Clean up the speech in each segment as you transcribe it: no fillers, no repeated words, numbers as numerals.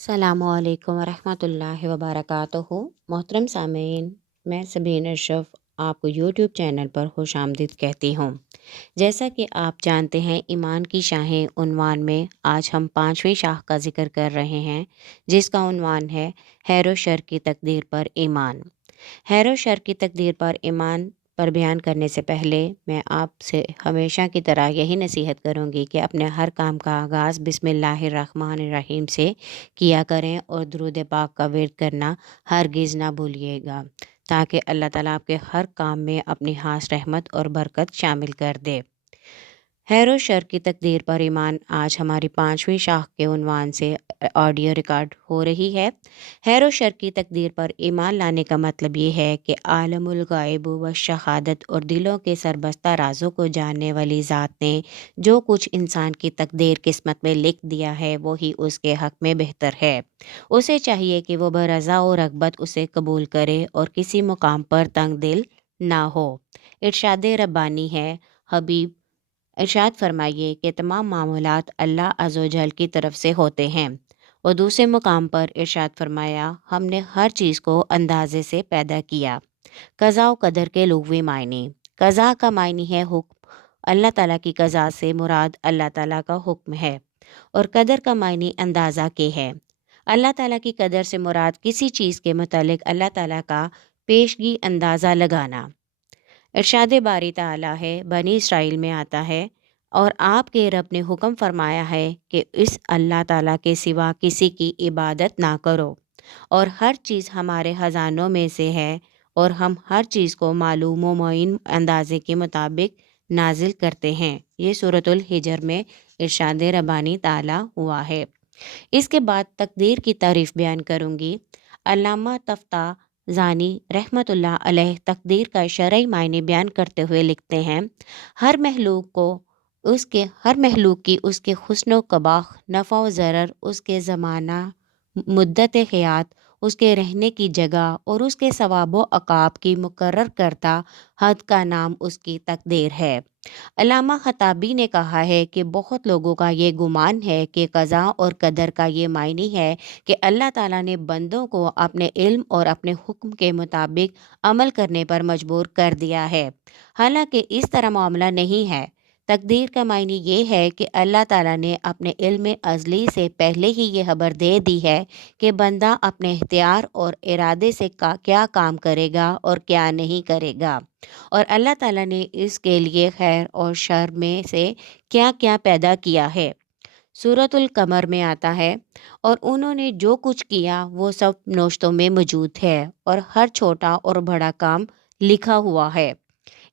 السلام علیکم ورحمۃ اللہ وبرکاتہ۔ محترم سامعین، میں سبین اشرف آپ کو یوٹیوب چینل پر خوش آمدید کہتی ہوں۔ جیسا کہ آپ جانتے ہیں، ایمان کی شاخیں عنوان میں آج ہم 5ویں شاخ کا ذکر کر رہے ہیں، جس کا عنوان ہے خیر و شر کی تقدیر پر ایمان۔ خیر و شر کی تقدیر پر ایمان پر بیان کرنے سے پہلے میں آپ سے ہمیشہ کی طرح یہی نصیحت کروں گی کہ اپنے ہر کام کا آغاز بسم اللہ الرحمن الرحیم سے کیا کریں اور درود پاک کا ورد کرنا ہرگز نہ بھولیے گا، تاکہ اللہ تعالیٰ آپ کے ہر کام میں اپنی خاص رحمت اور برکت شامل کر دے۔ خیر و شر کی تقدیر پر ایمان آج ہماری 5ویں شاخ کے عنوان سے آڈیو ریکارڈ ہو رہی ہے۔ خیر و شر کی تقدیر پر ایمان لانے کا مطلب یہ ہے کہ عالم الغیب و شہادت اور دلوں کے سربستہ رازوں کو جاننے والی ذات نے جو کچھ انسان کی تقدیر قسمت میں لکھ دیا ہے وہی اس کے حق میں بہتر ہے۔ اسے چاہیے کہ وہ برضا و رغبت اسے قبول کرے اور کسی مقام پر تنگ دل نہ ہو۔ ارشاد ربانی ہے، حبیب ارشاد فرمائیے کہ تمام معاملات اللہ عز و جل کی طرف سے ہوتے ہیں، اور دوسرے مقام پر ارشاد فرمایا، ہم نے ہر چیز کو اندازے سے پیدا کیا۔ قضاء و قدر کے لغوی معنی۔ قضاء کا معنی ہے حکم۔ اللہ تعالیٰ کی قضاء سے مراد اللہ تعالیٰ کا حکم ہے، اور قدر کا معنی اندازہ کے ہے۔ اللہ تعالیٰ کی قدر سے مراد کسی چیز کے متعلق اللہ تعالیٰ کا پیشگی اندازہ لگانا۔ ارشاد باری تعالیٰ ہے، بنی اسرائیل میں آتا ہے، اور آپ کے رب نے حکم فرمایا ہے کہ اس اللہ تعالیٰ کے سوا کسی کی عبادت نہ کرو، اور ہر چیز ہمارے خزانوں میں سے ہے، اور ہم ہر چیز کو معلوم و معین اندازے کے مطابق نازل کرتے ہیں۔ یہ سورۃ الحجر میں ارشاد ربانی تعالیٰ ہوا ہے۔ اس کے بعد تقدیر کی تعریف بیان کروں گی۔ علامہ طفتہ زانی رحمۃ اللہ علیہ تقدیر کا شرعی معنی بیان کرتے ہوئے لکھتے ہیں، ہر محلوق کی اس کے حسن و قباح، نفع و ضرر، اس کے زمانہ، مدت حیات، اس کے رہنے کی جگہ اور اس کے ثواب و عقاب کی مقرر کرتا حد کا نام اس کی تقدیر ہے۔ علامہ خطابی نے کہا ہے کہ بہت لوگوں کا یہ گمان ہے کہ قضاء اور قدر کا یہ معنی ہے کہ اللہ تعالیٰ نے بندوں کو اپنے علم اور اپنے حکم کے مطابق عمل کرنے پر مجبور کر دیا ہے، حالانکہ اس طرح معاملہ نہیں ہے۔ تقدیر کا معنی یہ ہے کہ اللہ تعالیٰ نے اپنے علم ازلی سے پہلے ہی یہ خبر دے دی ہے کہ بندہ اپنے اختیار اور ارادے سے کیا کام کرے گا اور کیا نہیں کرے گا، اور اللہ تعالیٰ نے اس کے لیے خیر اور شر میں سے کیا کیا پیدا کیا ہے۔ سورۃ القمر میں آتا ہے، اور انہوں نے جو کچھ کیا وہ سب نوشتوں میں موجود ہے، اور ہر چھوٹا اور بڑا کام لکھا ہوا ہے۔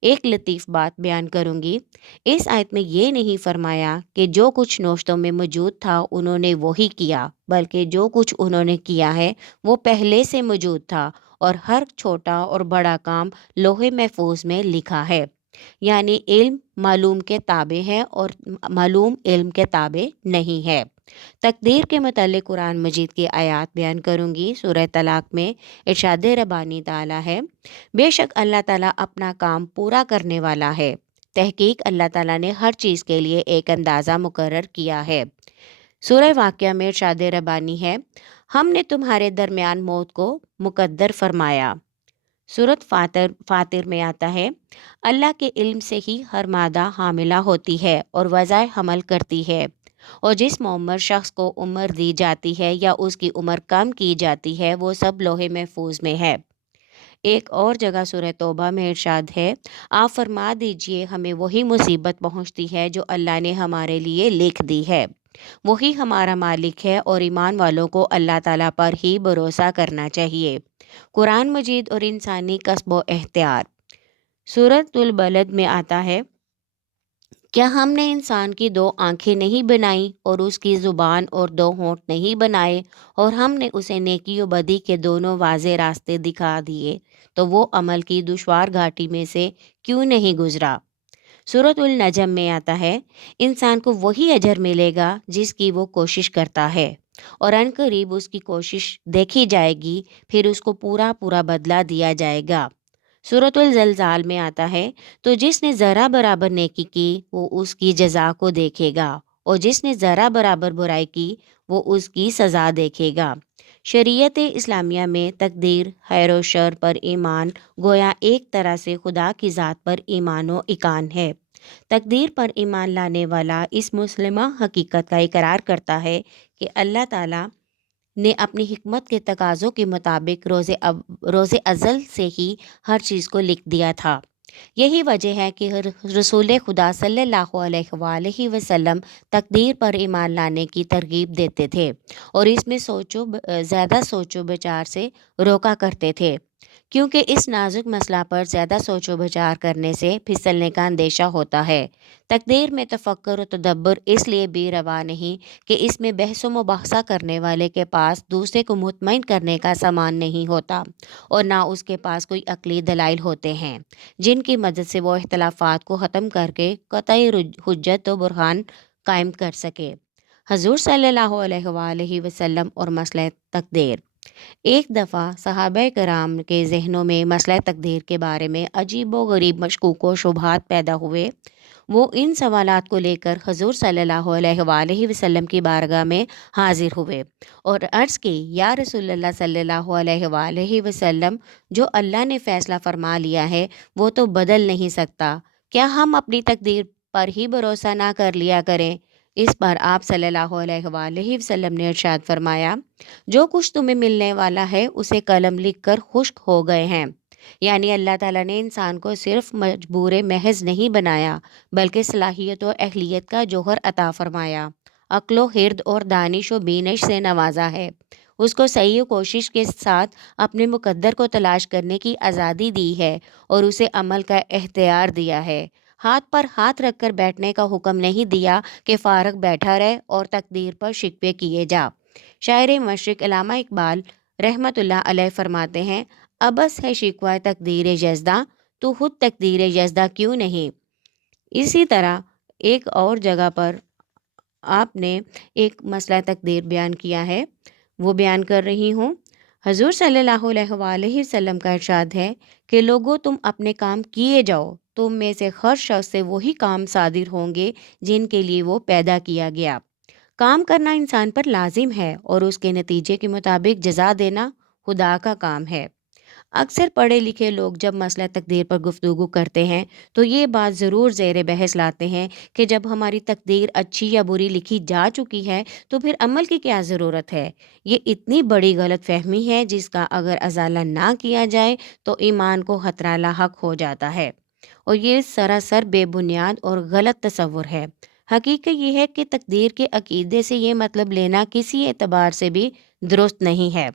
ایک لطیف بات بیان کروں گی۔ اس آیت میں یہ نہیں فرمایا کہ جو کچھ نوشتوں میں موجود تھا انہوں نے وہی کیا، بلکہ جو کچھ انہوں نے کیا ہے وہ پہلے سے موجود تھا، اور ہر چھوٹا اور بڑا کام لوح محفوظ میں لکھا ہے۔ یعنی علم معلوم کے تابع ہے اور معلوم علم کے تابع نہیں ہے۔ تقدیر کے متعلق قرآن مجید کی آیات بیان کروں گی۔ سورہ طلاق میں ارشاد ربانی تعالیٰ ہے، بے شک اللہ تعالیٰ اپنا کام پورا کرنے والا ہے، تحقیق اللہ تعالیٰ نے ہر چیز کے لیے ایک اندازہ مقرر کیا ہے۔ سورہ واقعہ میں ارشاد ربانی ہے، ہم نے تمہارے درمیان موت کو مقدر فرمایا۔ سورۃ فاطر میں آتا ہے، اللہ کے علم سے ہی ہر مادہ حاملہ ہوتی ہے اور وضع حمل کرتی ہے، اور جس معمر شخص کو عمر دی جاتی ہے یا اس کی عمر کم کی جاتی ہے وہ سب لوح محفوظ میں ہے۔ ایک اور جگہ سورہ توبہ میں ارشاد ہے، آپ فرما دیجئے ہمیں وہی مصیبت پہنچتی ہے جو اللہ نے ہمارے لیے لکھ دی ہے، وہی ہمارا مالک ہے، اور ایمان والوں کو اللہ تعالیٰ پر ہی بھروسہ کرنا چاہیے۔ قرآن مجید اور انسانی کسب و اختیار۔ سورۃ البلد میں آتا ہے، کیا ہم نے انسان کی 2 آنکھیں نہیں بنائیں اور اس کی زبان اور 2 ہونٹ نہیں بنائے، اور ہم نے اسے نیکی و بدی کے دونوں واضح راستے دکھا دیے، تو وہ عمل کی دشوار گھاٹی میں سے کیوں نہیں گزرا۔ سورۃ النجم میں آتا ہے، انسان کو وہی اجر ملے گا جس کی وہ کوشش کرتا ہے، اور عن قریب اس کی کوشش دیکھی جائے گی، پھر اس کو پورا بدلہ دیا جائے گا۔ سورۃ الزلزال میں آتا ہے، تو جس نے ذرا برابر نیکی کی وہ اس کی جزا کو دیکھے گا، اور جس نے ذرا برابر برائی کی وہ اس کی سزا دیکھے گا۔ شریعت اسلامیہ میں تقدیر، خیر و شر پر ایمان گویا ایک طرح سے خدا کی ذات پر ایمان و ایقان ہے۔ تقدیر پر ایمان لانے والا اس مسلمہ حقیقت کا اقرار کرتا ہے کہ اللہ تعالیٰ نے اپنی حکمت کے تقاضوں کے مطابق روز ازل سے ہی ہر چیز کو لکھ دیا تھا۔ یہی وجہ ہے کہ رسول خدا صلی اللہ علیہ وآلہ وسلم تقدیر پر ایمان لانے کی ترغیب دیتے تھے اور اس میں زیادہ سوچ و بچار سے روکا کرتے تھے، کیونکہ اس نازک مسئلہ پر زیادہ سوچ و بچار کرنے سے پھسلنے کا اندیشہ ہوتا ہے۔ تقدیر میں تفکر و تدبر اس لیے بھی روا نہیں کہ اس میں بحث و مباحثہ کرنے والے کے پاس دوسرے کو مطمئن کرنے کا سامان نہیں ہوتا اور نہ اس کے پاس کوئی عقلی دلائل ہوتے ہیں جن کی مدد سے وہ اختلافات کو ختم کر کے قطعی حجت و برہان قائم کر سکے۔ حضور صلی اللہ علیہ وآلہ وسلم اور مسئلہ تقدیر۔ ایک دفعہ صحابہ کرام کے ذہنوں میں مسئلہ تقدیر کے بارے میں عجیب و غریب مشکوک و شبہات پیدا ہوئے۔ وہ ان سوالات کو لے کر حضور صلی اللہ علیہ وآلہ وسلم کی بارگاہ میں حاضر ہوئے اور عرض کی، یا رسول اللہ صلی اللہ علیہ وآلہ وسلم، جو اللہ نے فیصلہ فرما لیا ہے وہ تو بدل نہیں سکتا، کیا ہم اپنی تقدیر پر ہی بھروسہ نہ کر لیا کریں؟ اس پر آپ صلی اللہ علیہ وآلہ وسلم نے ارشاد فرمایا، جو کچھ تمہیں ملنے والا ہے اسے قلم لکھ کر خشک ہو گئے ہیں۔ یعنی اللہ تعالیٰ نے انسان کو صرف مجبور محض نہیں بنایا بلکہ صلاحیت و اہلیت کا جوہر عطا فرمایا، عقل و حرد اور دانش و بینش سے نوازا ہے، اس کو صحیح کوشش کے ساتھ اپنے مقدر کو تلاش کرنے کی آزادی دی ہے اور اسے عمل کا اختیار دیا ہے۔ ہاتھ پر ہاتھ رکھ کر بیٹھنے کا حکم نہیں دیا کہ فارغ بیٹھا رہے اور تقدیر پر شکوے کیے جا۔ شاعر مشرق علامہ اقبال رحمۃ اللہ علیہ فرماتے ہیں، ابس ہے شکوہ تقدیر یزداں، تو خود تقدیر یزداں کیوں نہیں؟ اسی طرح ایک اور جگہ پر آپ نے ایک مسئلہ تقدیر بیان کیا ہے، وہ بیان کر رہی ہوں۔ حضور صلی اللہ علیہ وآلہ وسلم کا ارشاد ہے کہ لوگوں تم اپنے کام کیے جاؤ، تم میں سے ہر شخص سے وہی کام صادر ہوں گے جن کے لیے وہ پیدا کیا گیا۔ کام کرنا انسان پر لازم ہے اور اس کے نتیجے کے مطابق جزا دینا خدا کا کام ہے۔ اکثر پڑھے لکھے لوگ جب مسئلہ تقدیر پر گفتگو کرتے ہیں تو یہ بات ضرور زیر بحث لاتے ہیں کہ جب ہماری تقدیر اچھی یا بری لکھی جا چکی ہے تو پھر عمل کی کیا ضرورت ہے؟ یہ اتنی بڑی غلط فہمی ہے جس کا اگر ازالہ نہ کیا جائے تو ایمان کو خطرہ لاحق ہو جاتا ہے، اور یہ سراسر بے بنیاد اور غلط تصور ہے۔ حقیقت یہ ہے کہ تقدیر کے عقیدے سے یہ مطلب لینا کسی اعتبار سے بھی درست نہیں ہے۔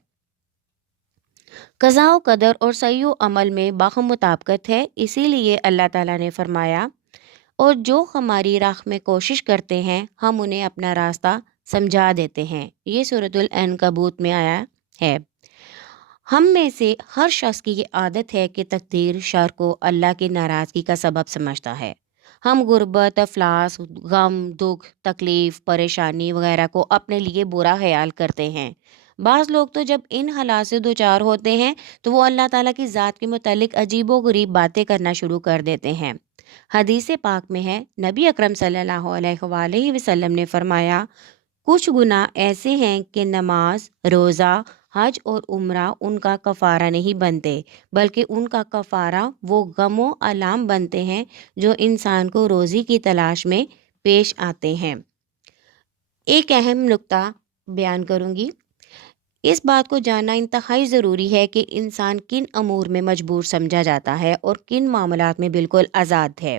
قضاء و قدر اور سعی و عمل میں باہم مطابقت ہے، اسی لیے اللہ تعالیٰ نے فرمایا، اور جو ہماری راہ میں کوشش کرتے ہیں ہم انہیں اپنا راستہ سمجھا دیتے ہیں۔ یہ سورۃ العنکبوت میں آیا ہے۔ ہم میں سے ہر شخص کی یہ عادت ہے کہ تقدیر شر کو اللہ کی ناراضگی کا سبب سمجھتا ہے۔ ہم غربت، افلاس، غم، دکھ، تکلیف، پریشانی وغیرہ کو اپنے لیے برا خیال کرتے ہیں۔ بعض لوگ تو جب ان حالات سے دوچار ہوتے ہیں تو وہ اللہ تعالیٰ کی ذات کے متعلق عجیب و غریب باتیں کرنا شروع کر دیتے ہیں۔ حدیث پاک میں ہے، نبی اکرم صلی اللہ علیہ وآلہ وسلم نے فرمایا، کچھ گناہ ایسے ہیں کہ نماز، روزہ، حج اور عمرہ ان کا کفارہ نہیں بنتے، بلکہ ان کا کفارہ وہ غم و آلام بنتے ہیں جو انسان کو روزی کی تلاش میں پیش آتے ہیں۔ ایک اہم نکتہ بیان کروں گی۔ اس بات کو جاننا انتہائی ضروری ہے کہ انسان کن امور میں مجبور سمجھا جاتا ہے اور کن معاملات میں بالکل آزاد ہے۔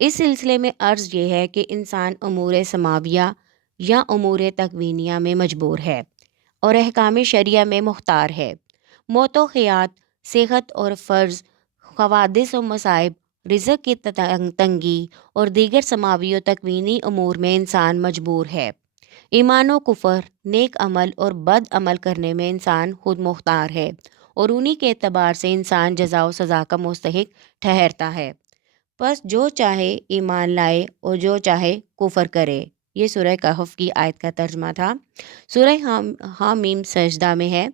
اس سلسلے میں عرض یہ ہے کہ انسان امور سماویہ یا امور تکوینیہ میں مجبور ہے اور احکام شرعیہ میں مختار ہے۔ موت و حیات، صحت اور فرض، حوادث و مصائب، رزق کی تنگی اور دیگر سماوی و تکوینی امور میں انسان مجبور ہے۔ ایمان و کفر، نیک عمل اور بد عمل کرنے میں انسان خود مختار ہے اور انہی کے اعتبار سے انسان جزا و سزا کا مستحق ٹھہرتا ہے۔ پس جو چاہے ایمان لائے اور جو چاہے کفر کرے۔ یہ سورہ کہف کی آیت کا ترجمہ تھا۔ سورہ حامیم سجدہ میں ہے،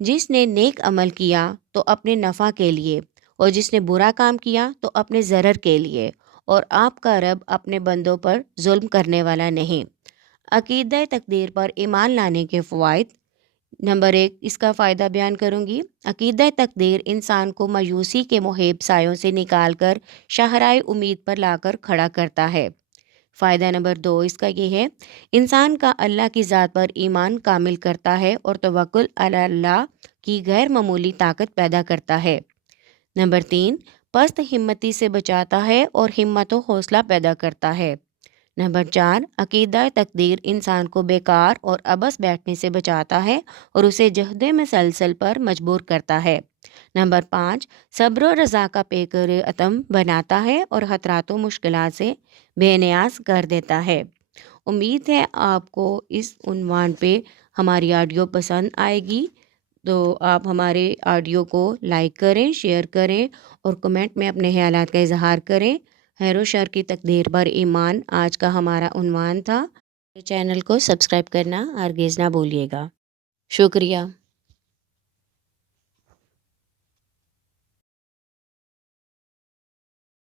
جس نے نیک عمل کیا تو اپنے نفع کے لیے اور جس نے برا کام کیا تو اپنے ضرر کے لیے، اور آپ کا رب اپنے بندوں پر ظلم کرنے والا نہیں۔ عقیدہ تقدیر پر ایمان لانے کے فوائد۔ نمبر 1، اس کا فائدہ بیان کروں گی۔ عقیدہ تقدیر انسان کو مایوسی کے محیط سایوں سے نکال کر شاہراہ امید پر لا کر کھڑا کرتا ہے۔ فائدہ نمبر 2 اس کا یہ ہے، انسان کا اللہ کی ذات پر ایمان کامل کرتا ہے اور توکل علی اللہ کی غیر معمولی طاقت پیدا کرتا ہے۔ نمبر 3، پست ہمتی سے بچاتا ہے اور ہمت و حوصلہ پیدا کرتا ہے۔ نمبر 4، عقیدہ تقدیر انسان کو بیکار اور عبث بیٹھنے سے بچاتا ہے اور اسے جہد مسلسل پر مجبور کرتا ہے۔ نمبر 5، صبر و رضا کا پیکر عتم بناتا ہے اور خطرات و مشکلات سے بے نیاز کر دیتا ہے۔ امید ہے آپ کو اس عنوان پہ ہماری آڈیو پسند آئے گی، تو آپ ہمارے آڈیو کو لائک کریں، شیئر کریں اور کمنٹ میں اپنے خیالات کا اظہار کریں۔ خیر و شر کی تقدیر پر ایمان آج کا ہمارا عنوان تھا۔ چینل کو سبسکرائب کرنا ہرگز نہ بھولیے گا۔ شکریہ۔